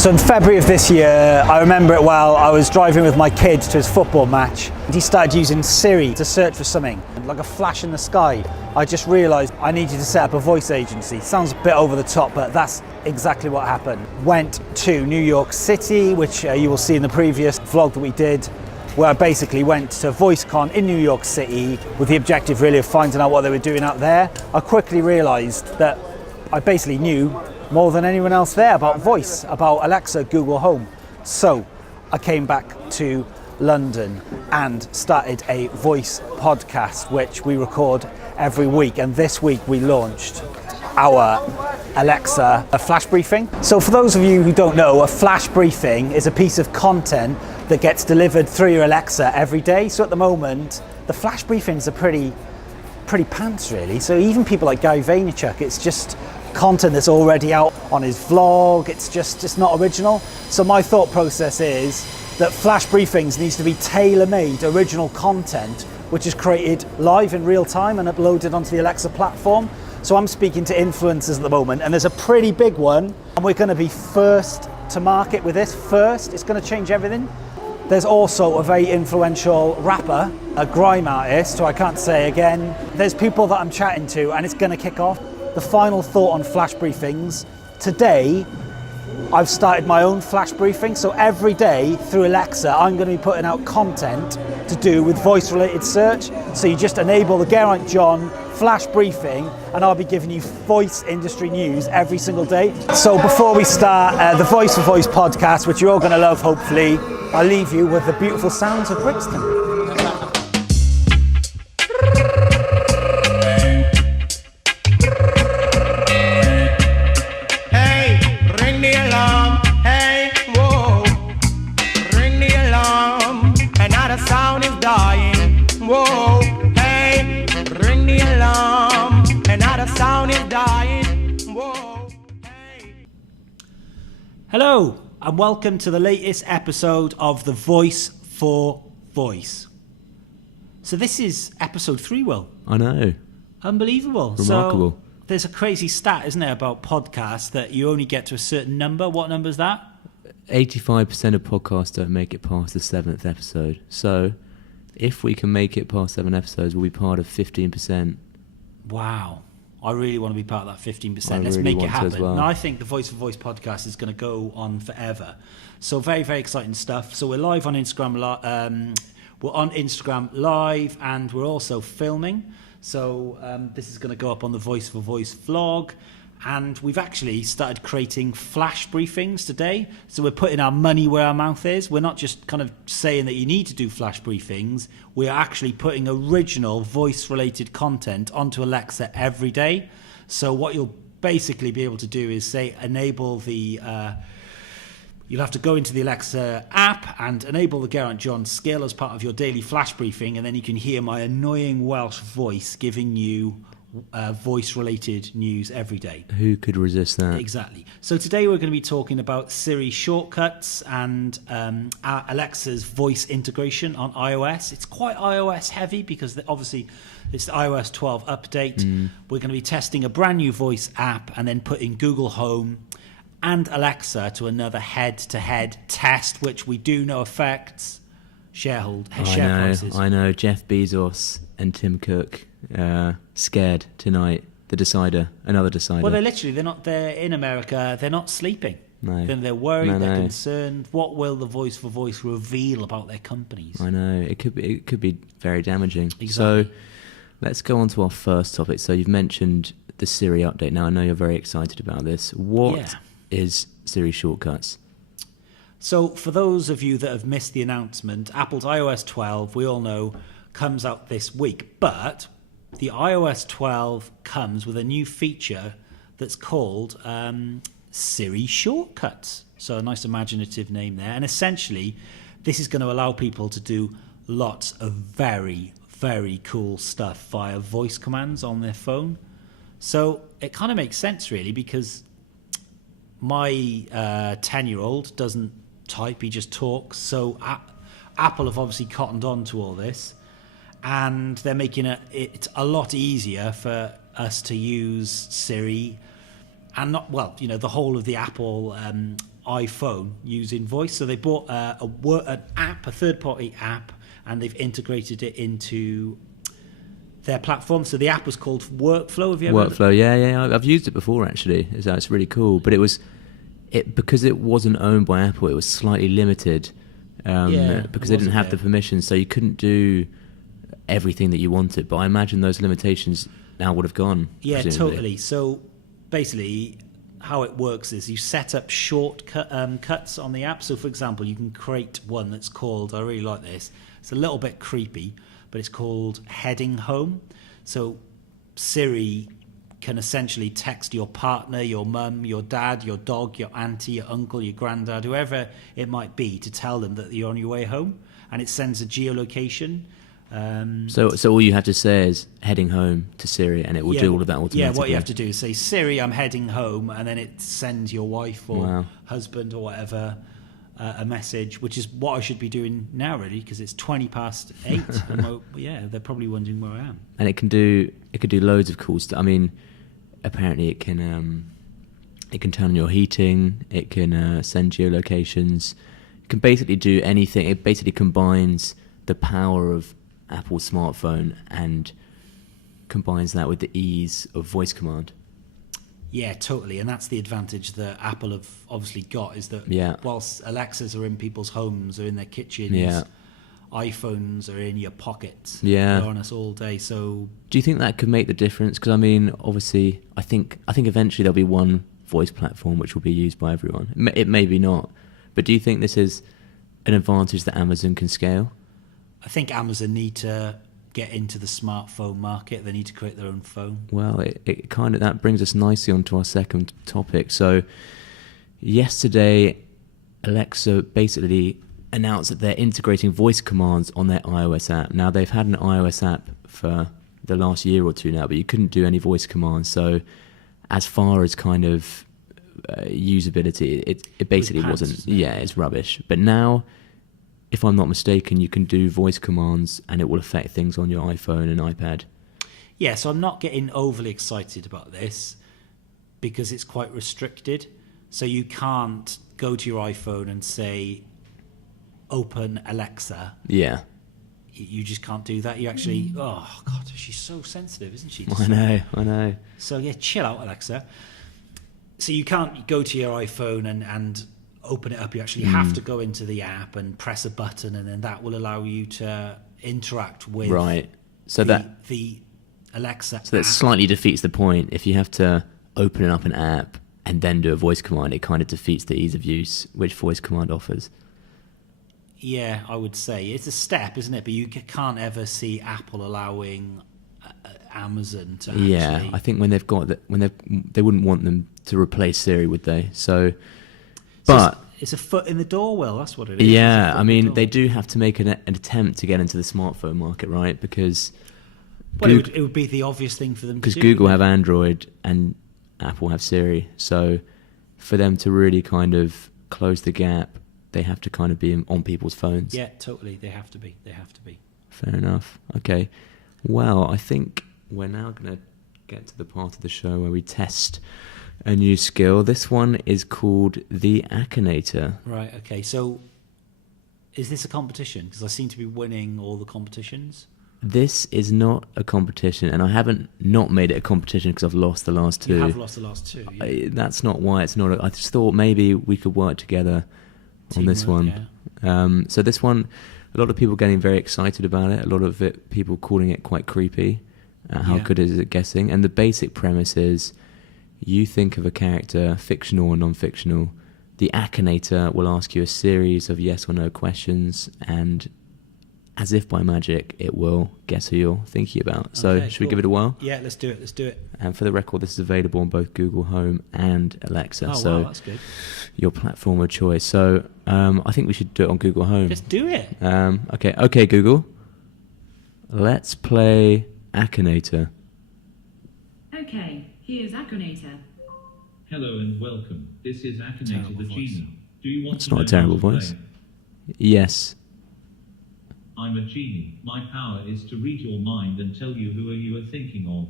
So in February of this year, I remember it well, I was driving with my kid to his football match and he started using Siri to search for something, like a flash in the sky. I just realised I needed to set up a voice agency. Sounds a bit over the top, but that's exactly what happened. Went to New York City, which you will see in the previous vlog that we did, where I basically went to VoiceCon in New York City with the objective really of finding out what they were doing out there. I quickly realised that I basically knew more than anyone else there about voice, about Alexa, Google Home. So I came back to London and started a voice podcast, which we record every week. And this week we launched our Alexa flash briefing. So for those of you who don't know, a flash briefing is a piece of content that gets delivered through your Alexa every day. So at the moment, the flash briefings are pretty pants really. So even people like Gary Vaynerchuk, it's just content that's already out on his vlog. It's just not original. So my thought process is that flash briefings needs to be tailor-made original content, which is created live in real time and uploaded onto the Alexa platform. So I'm speaking to influencers at the moment, and there's a pretty big one, and we're going to be first to market with this. First, it's going to change everything. There's also a very influential rapper, a grime artist, who I can't say again. There's people that I'm chatting to, and it's going to kick off. The final thought on flash briefings. Today, I've started my own flash briefing. So every day through Alexa, I'm going to be putting out content to do with voice-related search. So you just enable the Geraint John flash briefing, and I'll be giving you voice industry news every single day. So before we start the Voice for Voice podcast, which you're all going to love, hopefully, I'll leave you with the beautiful sounds of Brixton. Hello and welcome to the latest episode of the Voice for Voice. So this is episode 3, Will. I know. Unbelievable. Remarkable. So there's a crazy stat, isn't there, about podcasts that you only get to a certain number. What number is that? 85% of podcasts don't make it past the 7th episode. So if we can make it past 7 episodes, we'll be part of 15%. Wow. I really want to be part of that 15%. Let's really make it happen. as well. Now, I think the Voice for Voice podcast is going to go on forever. So very, very exciting stuff. So we're live on Instagram. We're on Instagram live, and we're also filming. So this is going to go up on the Voice for Voice vlog. And we've actually started creating flash briefings today. So we're putting our money where our mouth is. We're not just kind of saying that you need to do flash briefings. We are actually putting original voice-related content onto Alexa every day. So what you'll basically be able to do is say, enable the... You'll have to go into the Alexa app and enable the Geraint John skill as part of your daily flash briefing. And then you can hear my annoying Welsh voice giving you voice-related news every day. Who could resist that? Exactly. So today we're going to be talking about Siri Shortcuts and our Alexa's voice integration on iOS. It's quite iOS heavy because obviously it's the iOS 12 update. We're going to be testing a brand new voice app and then putting Google Home and Alexa to another head-to-head test, which we do know affects share prices. I know. Jeff Bezos and Tim Cook scared tonight. Another decider. Well, they're in America. They're not sleeping. No. They're worried. They're concerned. What will the Voice for Voice reveal about their companies? I know. It could be very damaging. Exactly. So let's go on to our first topic. So you've mentioned the Siri update. Now I know you're very excited about this. What is Siri Shortcuts? So for those of you that have missed the announcement, Apple's iOS 12, we all know, comes out this week. But the iOS 12 comes with a new feature that's called Siri Shortcuts. So a nice imaginative name there. And essentially, this is going to allow people to do lots of very, very cool stuff via voice commands on their phone. So it kind of makes sense, really, because my 10-year-old doesn't type, he just talks. So Apple have obviously cottoned on to all this, and they're making it a lot easier for us to use Siri and the whole of the Apple iPhone using voice. So they bought an app, a third-party app, and they've integrated it into their platform. So the app was called Workflow. Have you ever? Workflow, yeah. I've used it before actually. It's really cool, but because it wasn't owned by Apple, it was slightly limited because they didn't have the permission, so you couldn't do everything that you wanted. But I imagine those limitations now would have gone. Yeah, presumably. totally. So basically, how it works is you set up shortcuts on the app. So for example, you can create one that's called, I really like this, it's a little bit creepy, but it's called Heading Home. So Siri can essentially text your partner, your mum, your dad, your dog, your auntie, your uncle, your granddad, whoever it might be, to tell them that you're on your way home, and it sends a geolocation. So all you have to say is heading home to Siri, and it will do all of that automatically. Yeah, what you have to do is say, Siri, I'm heading home, and then it sends your wife or husband or whatever a message, which is what I should be doing now, really, because it's 8:20. And they're probably wondering where I am. And it can do loads of cool stuff. I mean, apparently it can turn on your heating. It can send geolocations. It can basically do anything. It basically combines the power of Apple's smartphone and combines that with the ease of voice command. Yeah, totally. And that's the advantage that Apple have obviously got, is that whilst Alexas are in people's homes or in their kitchens, iPhones are in your pockets. Yeah. They're on us all day. So do you think that could make the difference? Because I mean, obviously, I think eventually there'll be one voice platform which will be used by everyone. It may be not. But do you think this is an advantage that Amazon can scale? I think Amazon need to get into the smartphone market. They need to create their own phone. Well, it kind of, that brings us nicely onto our second topic. So yesterday, Alexa basically announced that they're integrating voice commands on their iOS app. Now, they've had an iOS app for the last year or two now, but you couldn't do any voice commands. So as far as kind of usability, it basically wasn't. Yeah, it's rubbish. But now, if I'm not mistaken, you can do voice commands and it will affect things on your iPhone and iPad. Yeah, so I'm not getting overly excited about this because it's quite restricted. So you can't go to your iPhone and say, open Alexa. Yeah. You just can't do that. You actually, oh God, she's so sensitive, isn't she? I know. So yeah, chill out, Alexa. So you can't go to your iPhone and open it up. You actually have to go into the app and press a button, and then that will allow you to interact with the Alexa. So that slightly defeats the point. If you have to open up an app and then do a voice command, it kind of defeats the ease of use which voice command offers. Yeah, I would say it's a step, isn't it? But you can't ever see Apple allowing Amazon to actually... Yeah, I think when they've got that, they wouldn't want them to replace Siri, would they? So but it's a foot in the door, Will. That's what it is. Yeah, I mean, they do have to make an attempt to get into the smartphone market, right? Because it would be the obvious thing for them to do. Because Google have Android and Apple have Siri. So for them to really kind of close the gap, they have to kind of be on people's phones. Yeah, totally. They have to be. Fair enough. Okay. Well, I think we're now going to get to the part of the show where we test a new skill. This one is called the akinator. Right, okay. So is this a competition? Because I seem to be winning all the competitions. This is not a competition, and I haven't not made it a competition because I've lost the last two. You have lost the last two, yeah. That's not why it's not. I just thought maybe we could work together on this one. Yeah. So this one, a lot of people getting very excited about it. A lot of people calling it quite creepy. How good is it guessing? And the basic premise is, you think of a character, fictional or non-fictional. The akinator will ask you a series of yes or no questions, and as if by magic, it will guess who you're thinking about. So should we give it a while? Yeah, let's do it. And for the record, this is available on both Google Home and Alexa. Oh, so wow, that's good. Your platform of choice. So I think we should do it on Google Home. Let's do it. Okay, Google. Let's play Akinator. Okay, here's Akinator. Hello and welcome. This is Akinator the genie. Do you want It's to not know a terrible how to voice. play? Yes. I'm a genie. My power is to read your mind and tell you who you are thinking of.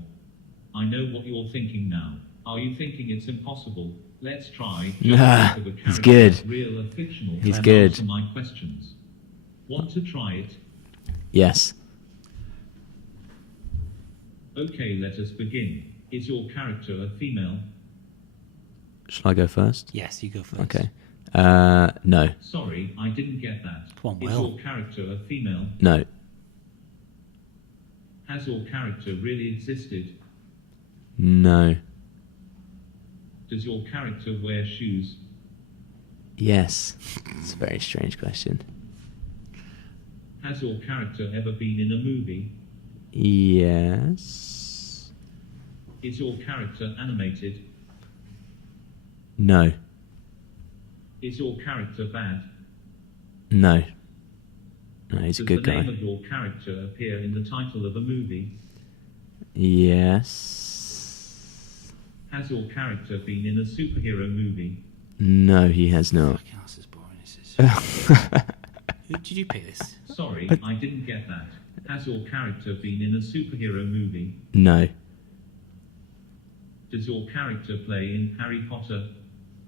I know what you're thinking now. Are you thinking it's impossible? Let's try. Nah, Just think of a he's character, good. Real or fictional. He's and good. Answer my questions. Want to try it? Yes. Okay, let us begin. Is your character a female? Shall I go first? Yes, you go first. Okay. No. Sorry, I didn't get that. Come on, Is Will. your character a female? No. Has your character really existed? No. Does your character wear shoes? Yes. It's a very strange question. Has your character ever been in a movie? Yes. Is your character animated? No. Is your character bad? No. No, he's a Does good the name guy. of your character appear in the title of a movie? Yes. Has your character been in a superhero movie? No, he has not. Fucking hell, this is boring. This is... Who did you pick this? Sorry, I didn't get that. Has your character been in a superhero movie? No. Does your character play in Harry Potter?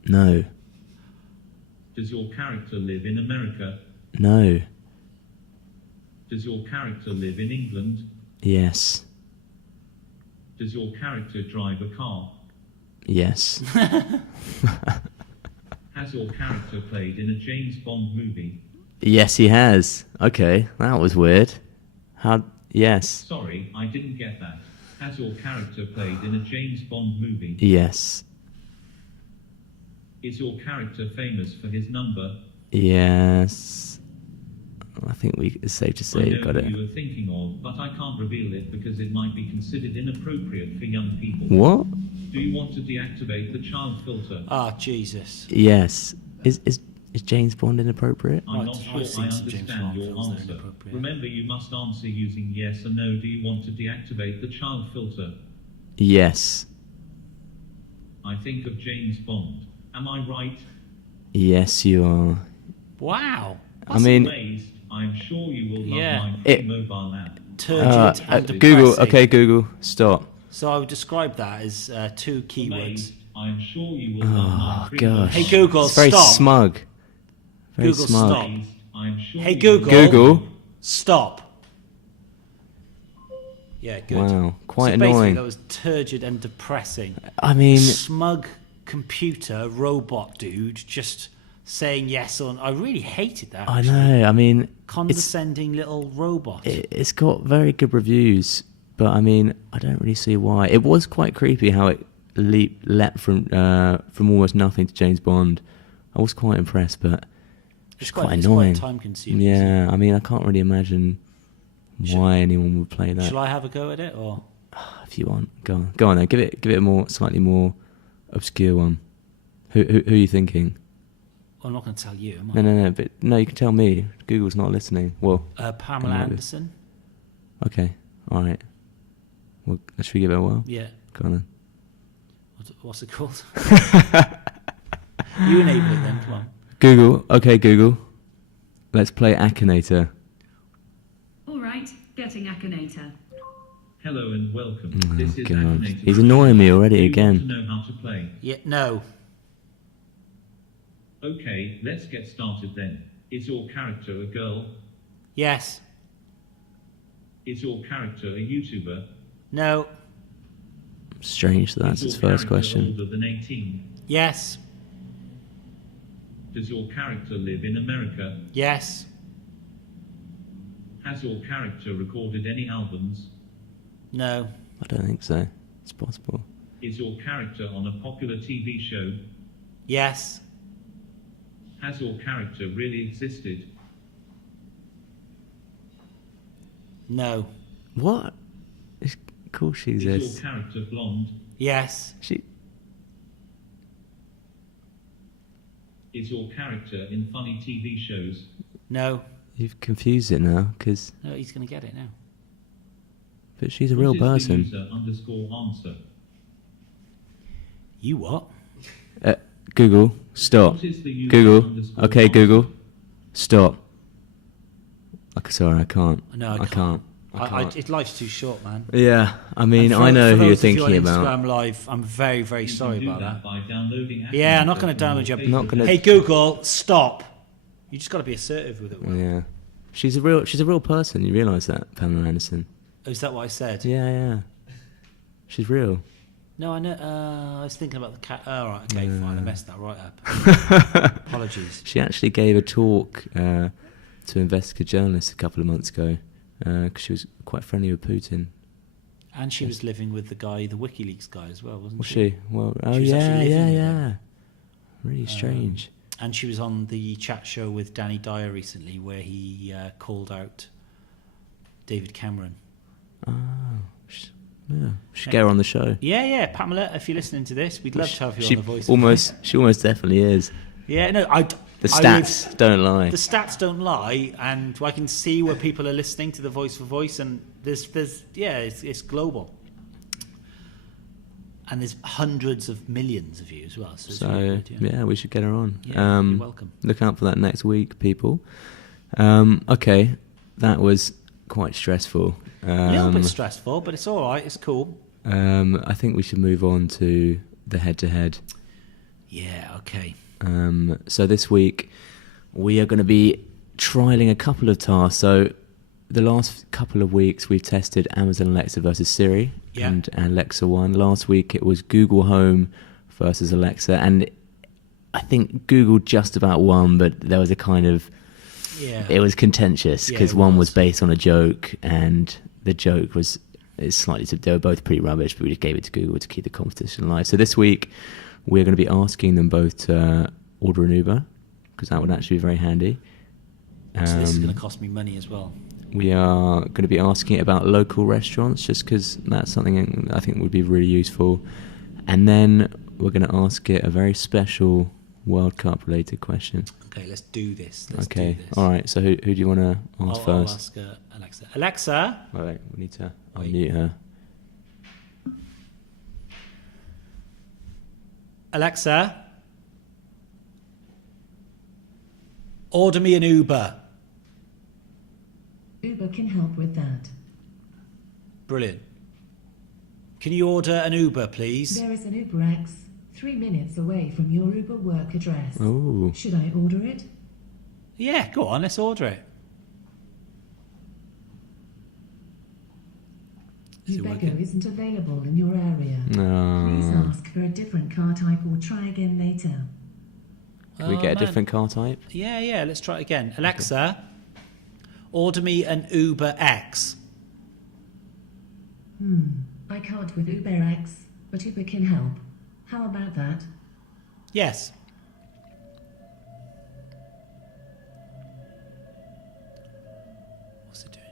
No. Does your character live in America? No. Does your character live in England? Yes. Does your character drive a car? Yes. Has your character played in a James Bond movie? Yes, he has. Okay, that was weird. How? Yes. Sorry, I didn't get that. Has your character played in a James Bond movie? Yes. Is your character famous for his number? Yes. I think it's safe to I say know you got who it. you were thinking of, but I can't reveal it because it might be considered inappropriate for young people. What? Do you want to deactivate the child filter? Ah, Jesus. Yes. Is James Bond inappropriate? I'm not I've sure I seen some James understand Bond your films that are answer. inappropriate. Remember, you must answer using yes or no. Do you want to deactivate the child filter? Yes. I think of James Bond. Am I right? Yes, you are. Wow. I mean, Amazed. I'm sure you will love Yeah. my It- free mobile app. Turgid and Google. depressing. Okay, Google. Stop. So I would describe that as two keywords. Amazed. I'm sure you will love my Oh free gosh. Hey, Google, It's very stop. smug. Very Google, smug. stop. Amazed. I'm sure Hey, you Google. Google. Stop. Yeah, good. Wow, quite so basically annoying. that was turgid and depressing. I mean, Smug computer robot dude just saying yes or no. I really hated that. I actually. know. I mean, Condescending little robot. it's got very good reviews, but I mean, I don't really see why. It was quite creepy how it leapt from almost nothing to James Bond. I was quite impressed, but it's quite annoying. time consuming. Yeah, I mean, I can't really imagine why anyone would play that. Shall I have a go at it or? If you want, go on then. Give it a more slightly more obscure one. Who are you thinking? Well, I'm not going to tell you. Am I? No, but no, you can tell me. Google's not listening. Well, Pamela might be. Anderson. okay, all right. Well, should we give it a whirl? Yeah. Go on then. What's it called? You enable it then. Come on. Google. Okay, Google. Let's play Akinator. All right, getting akinator. Hello and welcome. Oh, This is God. Akinator. He's annoying me already Do you again. want to know how to play? Yeah. No. Okay, let's get started then. Is your character a girl? Yes. Is your character a YouTuber? No. Strange that that's Is his your first character question. older than 18? Yes. Does your character live in America? Yes. Has your character recorded any albums? No. I don't think so. It's possible. Is your character on a popular TV show? Yes. Has your character really existed? No. What? Of course she Is your exists. character blonde? Yes. She. Is your character in funny TV shows? No. You've confused it now, because. No, he's going to get it now. But she's a real What is the person. user_answer? You what? Google, stop. What is the user Google. underscore Okay, answer? Google, stop. Okay, sorry, I can't. No, I can't. Life's too short, man. Yeah, I mean, And I know for who you're those of you thinking on about. Instagram Live, I'm very, very You sorry can do about that. by downloading Yeah, I'm not Akinator going to from download your your. Not gonna- Hey Google, stop! You just got to be assertive with it. Will. Yeah, she's a real person. You realise that, Pamela Anderson? Oh, is that what I said? Yeah. She's real. No, I know. I was thinking about the cat. Oh, right, okay, fine. I messed that right up. Apologies. She actually gave a talk to investigative journalists a couple of months ago because she was quite friendly with Putin. And she was living with the WikiLeaks guy as well, wasn't Was she? she? Well, oh She was actually living with him. Really strange. And she was on the chat show with Danny Dyer recently, where he called out David Cameron. Should get her on the show. Yeah, Pamela, if you're listening to this, we'd love to have you She on the Voice. she almost definitely is. Yeah, no, The stats don't lie. The stats don't lie, and I can see where people are listening to the Voice for Voice, and it's global, and there's hundreds of millions of you as well. So, it's really good, yeah, we should get her on. Yeah, you're welcome. Look out for that next week, people. Okay, that was quite stressful. A little bit stressful, but it's all right. It's cool. I think we should move on to the head-to-head. Yeah. Okay. So this week we are going to be trialing a couple of tasks. So the last couple of weeks we've tested Amazon Alexa versus Siri and Alexa won. Last week it was Google Home versus Alexa, and I think Google just about won, but there was a kind of it was contentious because one was based on a joke, and the joke was they were both pretty rubbish, but we just gave it to Google to keep the competition alive. So this week we're going to be asking them both to order an Uber, because that would actually be very handy. So this is going to cost me money as well. We are going to be asking it about local restaurants, just because that's something I think would be really useful. And then we're going to ask it a very special World Cup related question. Okay, let's do this. Okay, all right. So who do you want to ask first? I'll ask Alexa. Alexa. Wait, we need to unmute her. Alexa, order me an Uber. Uber can help with that. Brilliant. Can you order an Uber, please? There is an Uber X 3 minutes away from your Uber work address. Oh. Should I order it? Yeah, go on, let's order it. Uber isn't available in your area. No. Please ask for a different car type or try again later. Can we get a different car type? Yeah, let's try it again. Alexa, order me an Uber X. I can't with Uber X, but Uber can help. How about that? Yes. What's it doing?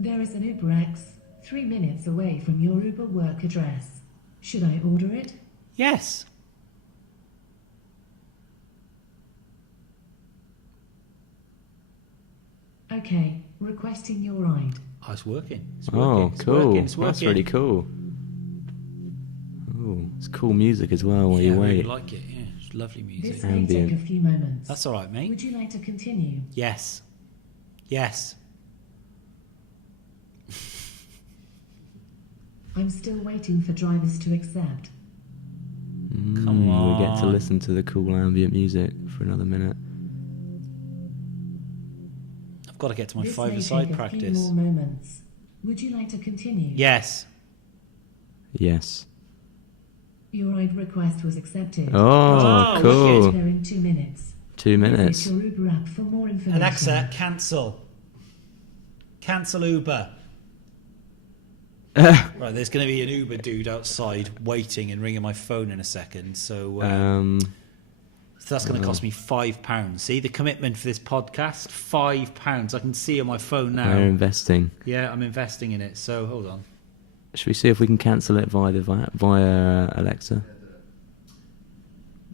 There is an Uber X 3 minutes away from your Uber work address. Should I order it? Yes. Okay, requesting your ride. Oh, it's working. It's Oh, working. It's cool. working. It's working. That's really cool. Oh, it's cool music as well while you I really wait. like it. Yeah, it's lovely music. This may Ambient. take a few moments. That's all right, mate. Would you like to continue? Yes. Yes. I'm still waiting for drivers to accept. Come We get to on. listen to the cool ambient music for another minute. I've got to get to my This may five-a-side take a practice. few more moments. Would you like to continue? Yes. Yes. Your ride request was accepted. Oh, Oh, cool. Get there in 2 minutes. 2 minutes. Visit your Uber app for more information. Alexa, cancel. Cancel Uber. Right, there's going to be an Uber dude outside waiting and ringing my phone in a second. So that's going to cost me £5. See the commitment for this podcast? £5. I can see on my phone now. We're investing. Yeah, I'm investing in it. So hold on. Should we see if we can cancel it via Alexa?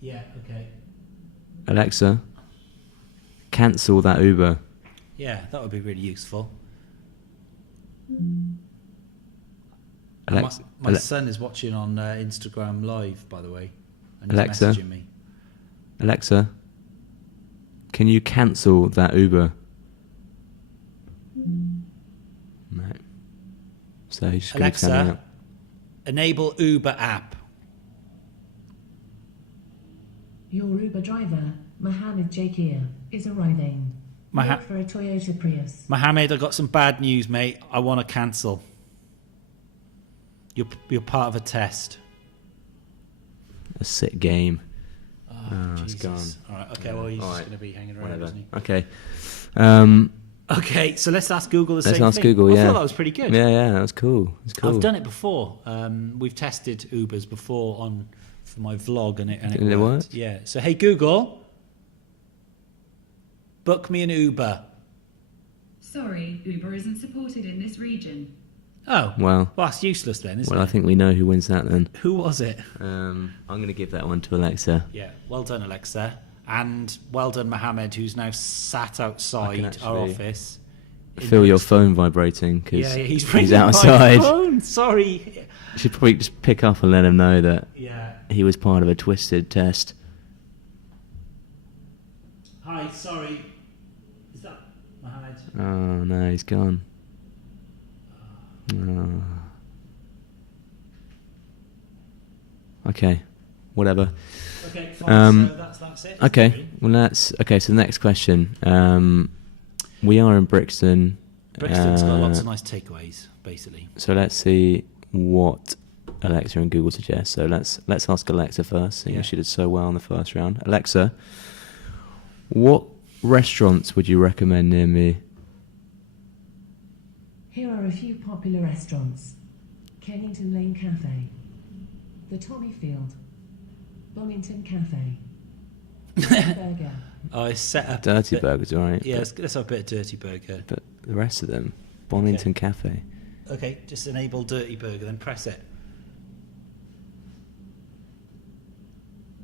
Yeah. Okay. Alexa, cancel that Uber. Yeah, that would be really useful. Alexa, My son is watching on Instagram Live, by the way, and he's Alexa? messaging me. Alexa, can you cancel that Uber? No. So he's just going to be turning Alexa, up. enable Uber app. Your Uber driver, Mohammed Jakir, is arriving. Look for a Toyota Prius. Mohammed, I got some bad news, mate. I want to cancel. You're part of a test. A sick game. Oh, it's Jesus. gone. All right, okay, well, he's All just right. going to be hanging around, Whatever. isn't he? Okay. Okay, so let's ask Google the same thing. Let's ask Google, I yeah. thought that was pretty good. Yeah, that was cool. It's cool. I've done it before. We've tested Ubers before for my vlog, and it Did it worked. work? Yeah. So, hey, Google, book me an Uber. Sorry, Uber isn't supported in this region. Oh, Well, that's useless then, isn't I it? think we know who wins that then. Who was it? I'm going to give that one to Alexa. Yeah, well done, Alexa. And well done, Mohammed, who's now sat outside our actually office. Feel your phone vibrating because Yeah, he's ringing outside. my phone. Sorry. You should probably just pick up and let him know that Yeah. he was part of a twisted test. Hi, sorry. Is that Mohammed? Oh no, he's gone. Oh. Okay, whatever. Okay, fine. So that's it. Okay, really. well that's okay. So the next question. We are in Brixton. Brixton's got lots of nice takeaways, basically. So let's see what Alexa and Google suggest. So let's ask Alexa first, seeing as she did so well in the first round. Alexa, what restaurants would you recommend near me? Here are a few popular restaurants. Kennington Lane Cafe, the Tommyfield, Bonington Cafe, Burger. Oh, it's set up. Dirty Burger's alright. Yeah, let's have a bit of Dirty Burger. But the rest of them, Bonington Cafe. Okay, just enable Dirty Burger, then press it.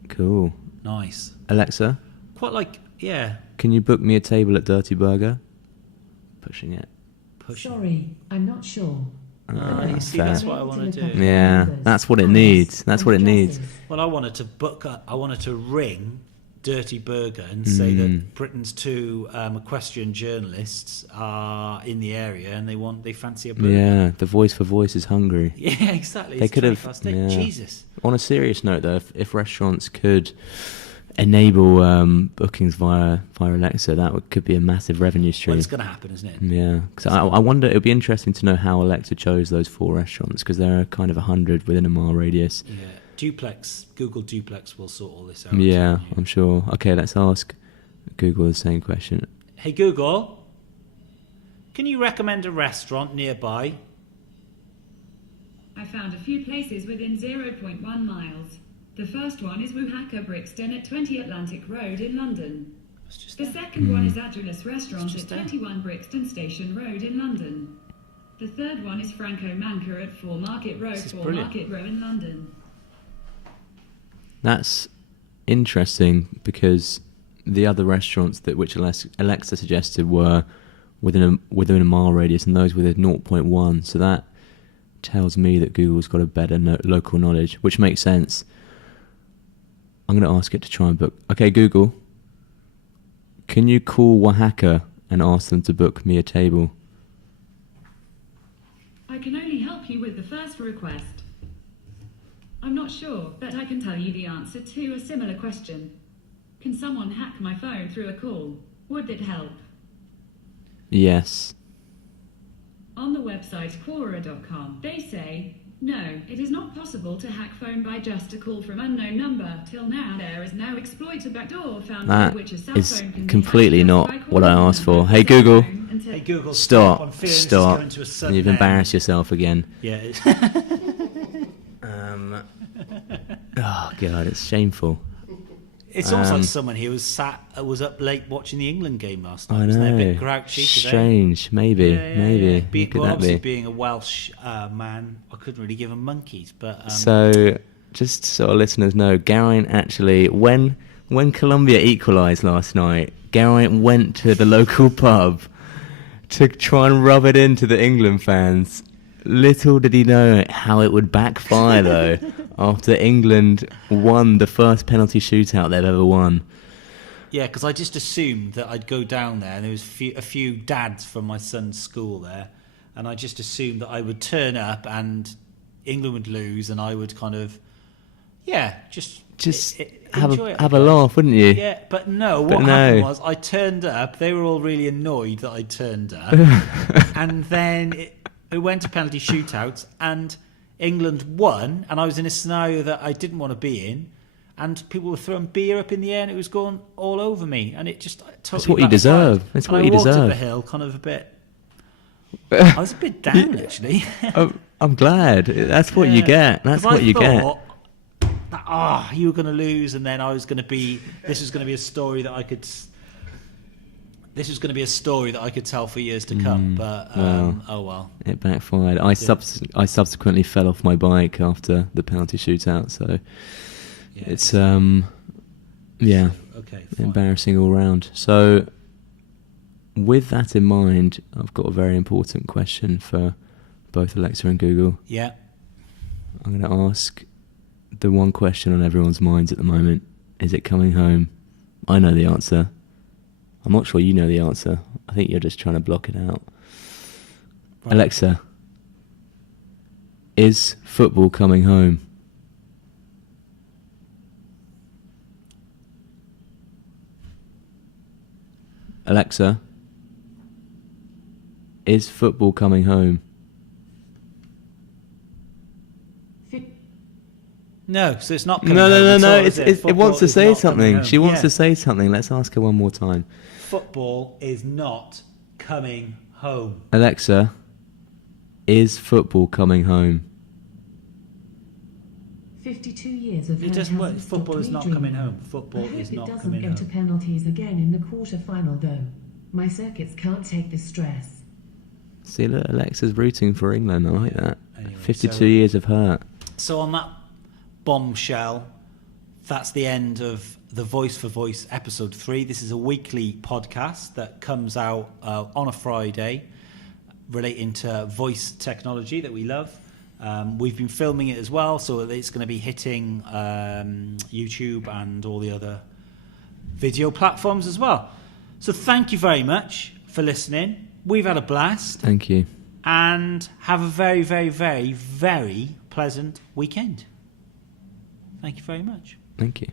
Cool. Nice. Alexa, Quite like, yeah. can you book me a table at Dirty Burger? Pushing it. Sorry, I'm not sure. You see, that's what I want to do. Yeah, that's what it needs. That's what it needs. Well, I wanted to ring Dirty Burger and say that Britain's two equestrian journalists are in the area and they fancy a burger. Yeah, the Voice for Voice is hungry. Yeah, exactly. They It's could have. 20 past 8. Yeah. Jesus. On a serious note, though, if restaurants could enable bookings via Alexa, that could be a massive revenue stream. Well, it's going to happen, isn't it? Yeah, because I wonder, it would be interesting to know how Alexa chose those 4 restaurants, because there are kind of 100 within a mile radius. Yeah. Google Duplex will sort all this out. Yeah, I'm sure. Okay, let's ask Google the same question. Hey, Google, can you recommend a restaurant nearby? I found a few places within 0.1 miles. The first one is Wuhaka Brixton at 20 Atlantic Road in London. The second one is Adulis Restaurant at 21 Brixton Station Road in London. The third one is Franco Manca at 4 Market Road, 4 brilliant. Market Row in London. That's interesting, because the other restaurants which Alexa suggested were within a mile radius, and those within 0.1. So that tells me that Google's got a better local knowledge, which makes sense. I'm going to ask it to try and book. Okay, Google, can you call Oaxaca and ask them to book me a table? I can only help you with the first request. I'm not sure, but I can tell you the answer to a similar question. Can someone hack my phone through a call? Would it help? Yes. On the website Quora.com, they say, no, it is not possible to hack phone by just a call from unknown number. Till now, there is no exploit or backdoor found That by which a cell is phone can be completely hacked not just by what I calling asked the for. number Hey, of the cell Google. phone until- Hey, Google, I'm Stop. feeling this is Stop. coming to a sudden You've end. embarrassed yourself again. Yeah. Oh god, it's shameful. It's almost like someone who was up late watching the England game last night. I Wasn't they a bit know. grouchy today? Strange. Maybe. Maybe. Be, Who could well, that obviously be? being a Welsh man, I couldn't really give him monkeys. But So, just so our listeners know, Geraint actually, when Colombia equalised last night, Geraint went to the local pub to try and rub it into the England fans. Little did he know how it would backfire, though, after England won the first penalty shootout they've ever won. yeah, because I just assumed that I'd go down there and there was a few dads from my son's school there. and I just assumed that I would turn up and England would lose, and I would kind of, just have enjoy it, a laugh, wouldn't you? Yeah, but no. What happened was I turned up. They were all really annoyed that I turned up, and then it went to penalty shootouts, and England won, and I was in a scenario that I didn't want to be in, and people were throwing beer up in the air, and it was going all over me, and it just totally That's what you backfired. deserve. That's what you I walked up deserve. the hill, kind of a bit. I was a bit down actually. I'm glad. That's what you get. That's what you get. That, you were going to lose, and then I was going to be. This was going to be a story that I could. This was going to be a story that I could tell for years to come. But oh well, it backfired. I subsequently fell off my bike after the penalty shootout. So it's okay, embarrassing all round. So with that in mind, I've got a very important question for both Alexa and Google. Yeah, I'm going to ask the one question on everyone's minds at the moment. Is it coming home? I know the answer. I'm not sure you know the answer. I think you're just trying to block it out. Right. Alexa, is football coming home? Alexa, is football coming home? No, so it's not coming No. home. No. All, It wants to say something. She wants to say something. Let's ask her one more time. Football is not coming home. Alexa, is football coming home? 52 years of It doesn't work. has Football stopped is me not dreaming. coming home. Football I hope is it not doesn't coming go to home. penalties again in the quarter-final though. My circuits can't take the stress. See, look, Alexa's rooting for England. I like that. Anyway, 52 years of hurt. So on that bombshell, that's the end of the Voice for Voice episode 3. This is a weekly podcast that comes out on a Friday relating to voice technology that we love. We've been filming it as well, so it's going to be hitting YouTube and all the other video platforms as well. So thank you very much for listening. We've had a blast. Thank you. And have a very, very, very, very pleasant weekend. Thank you very much. Thank you.